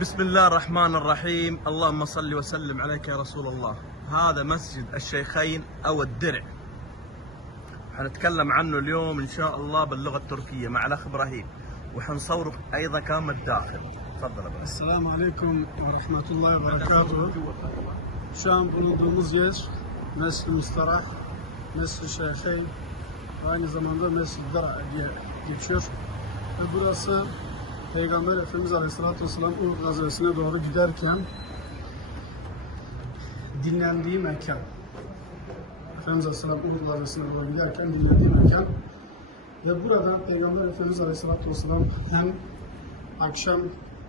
بسم الله الرحمن الرحيم. اللهم صل وسلم عليك يا رسول الله. هذا مسجد الشيخين أو الدرع. حنتكلم عنه اليوم إن شاء الله باللغة التركية مع الأخ إبراهيم. وحنصوره أيضا كان من الداخل. تفضل ve Rahmetullahi ve Berekatuhu. Şu an bulunduğumuz yer Mescid-i Mustarah, Mescid-i Şeyhey, aynı zamanda Mescid-i Dara diye geçiyor. Ve burası Peygamber Efendimiz Aleyhisselatü Vesselam Uhud gazvesine doğru giderken dinlendiği mekan. Efendimiz Aleyhisselam Uhud gazvesine doğru giderken dinlendiği mekan. Ve buradan Peygamber Efendimiz Aleyhisselatü Vesselam hem akşam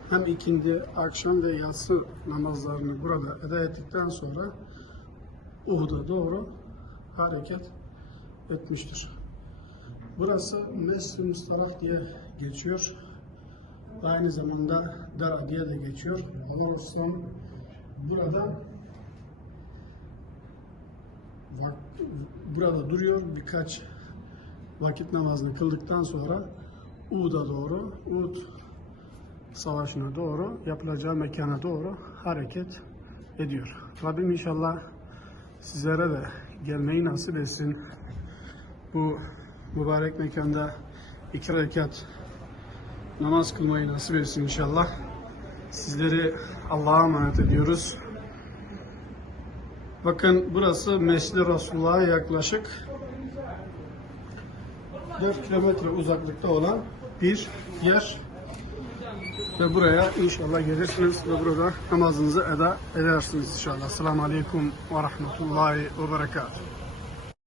hem ikindi, akşam ve yatsı namazlarını burada eda ettikten sonra Uhud'a doğru hareket etmiştir. Burası Mescid-i Mustarah diye geçiyor. Aynı zamanda Dara diye de geçiyor. Resulü burada burada duruyor birkaç vakit namazını kıldıktan sonra Uhud'a doğru Uhud savaşına doğru yapılacağı mekana doğru hareket ediyor. Rabbim inşallah sizlere de gelmeyi nasip etsin. Bu mübarek mekanda iki rekat namaz kılmayı nasip etsin inşallah. Sizleri Allah'a emanet ediyoruz. Bakın burası Mescid-i Resulullah'a yaklaşık 4 kilometre uzaklıkta olan bir yer. Ve buraya inşallah gelirsiniz ve burada namazınızı eda edersiniz inşallah. Selamun Aleyküm ve Rahmetullahi ve Berekatuhu.